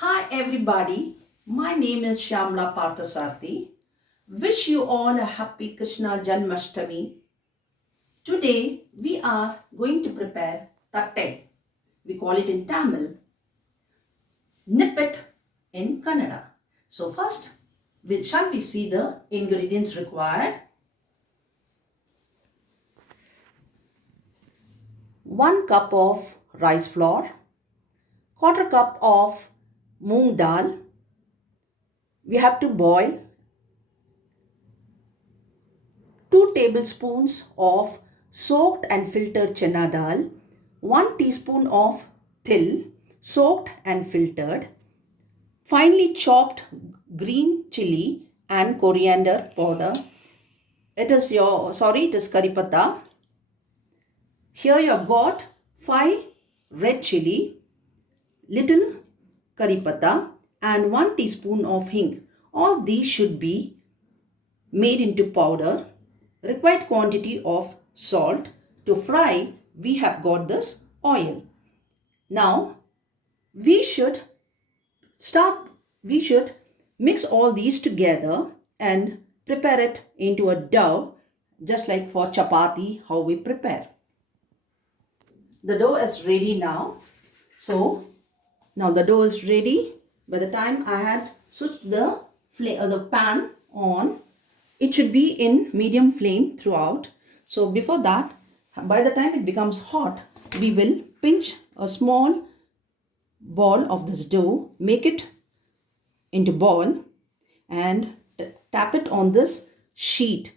Hi everybody, my name is Shyamla Parthasarthi. Wish you all a happy Krishna Janmashtami. Today we are going to prepare tatte. We call it in Tamil, nippet in Kannada. So first, shall we see the ingredients required? 1 cup of rice flour, quarter cup of moong dal. We have to boil 2 tablespoons of soaked and filtered chana dal, 1 teaspoon of til soaked and filtered, finely chopped green chili and coriander powder. It is curry patta. Here you have got 5 red chili, little curry patta and 1 teaspoon of hing. All these should be made into powder. Required quantity of salt. To fry, we have got this oil. Now we should we should mix all these together and prepare it into a dough, just like for chapati how we prepare. The dough is ready now. So now the dough is ready. By the time I had switched the pan on, it should be in medium flame throughout. So before that, by the time it becomes hot, we will pinch a small ball of this dough, make it into ball and tap it on this sheet.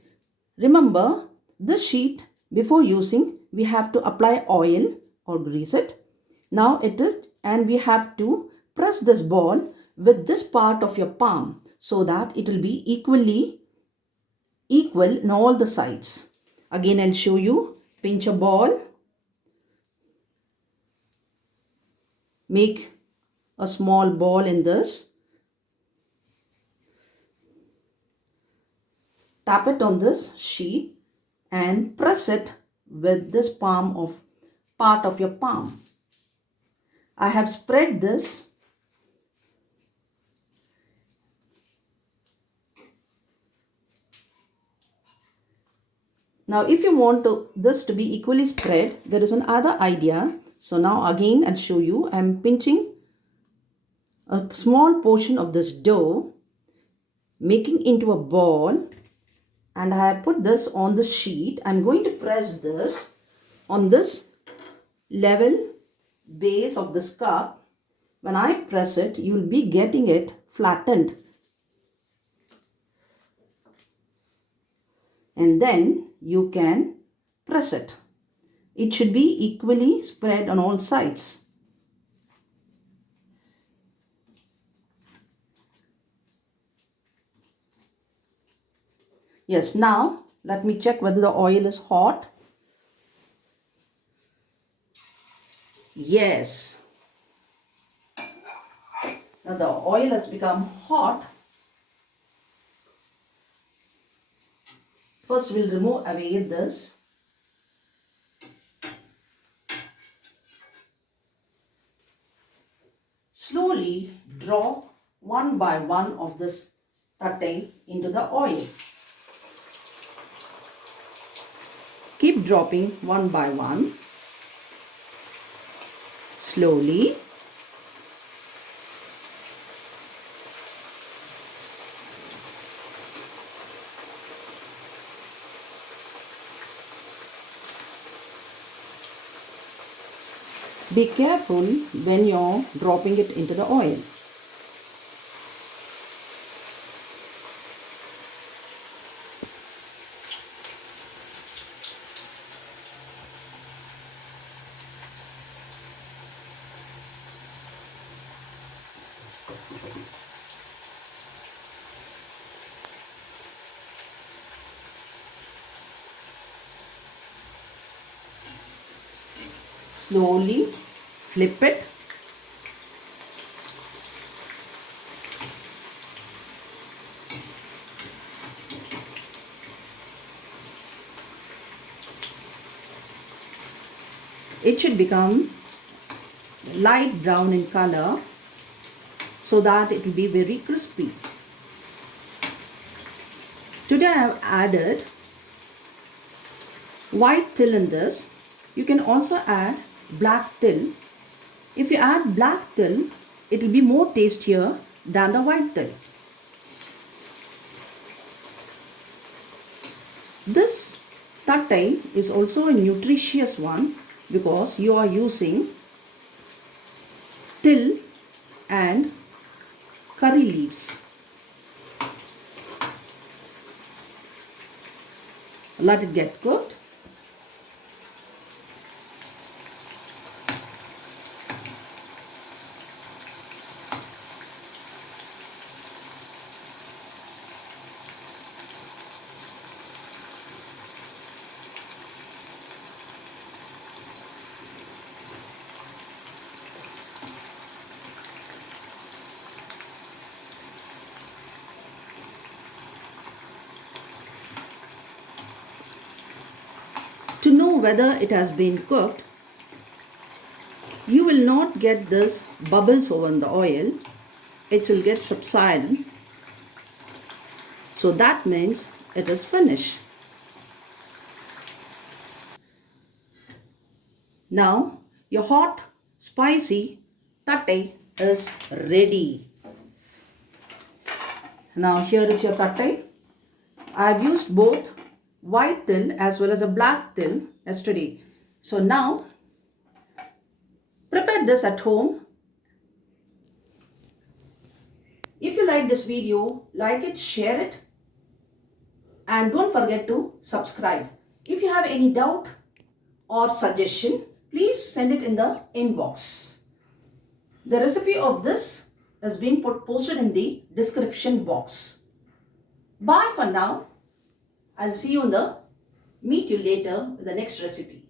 Remember, this sheet, before using, we have to apply oil or grease it. Now it is, and we have to press this ball with this part of your palm so that it will be equal in all the sides. Again, I'll show you. Pinch a ball, make a small ball in this, tap it on this sheet and press it with this part of your palm. I have spread this Now, if you want this to be equally spread, there is another idea. So now again, I'll show you. I'm pinching a small portion of this dough, making into a ball, and I have put this on the sheet. I'm going to press this on this level base of this cup. When I press it, you'll be getting it flattened. And then you can press it. It should be equally spread on all sides. Yes, now let me check whether the oil is hot. Yes. Now the oil has become hot. First, we'll remove away this. Slowly drop one by one of this tatte into the oil. Keep dropping one by one. Slowly. Be careful when you're dropping it into the oil. Slowly flip it. It should become light brown in color. so that it will be very crispy. Today I have added white till in this. You can also add black till. If you add black till, it will be more tastier than the white till. This tattai is also a nutritious one because you are using till and curry leaves. Let it get cooked. To know whether it has been cooked, you will not get this bubbles over in the oil. It will get subsided. So that means it is finished. Now your hot, spicy tattai is ready. Now here is your tattai. I have used both white till as well as a black till yesterday. So now prepare this at home. If you like this video, like it, share it, and don't forget to subscribe. If you have any doubt or suggestion, please send it in the inbox. The recipe of this is being posted in the description box. Bye for now. I'll see you meet you later with the next recipe.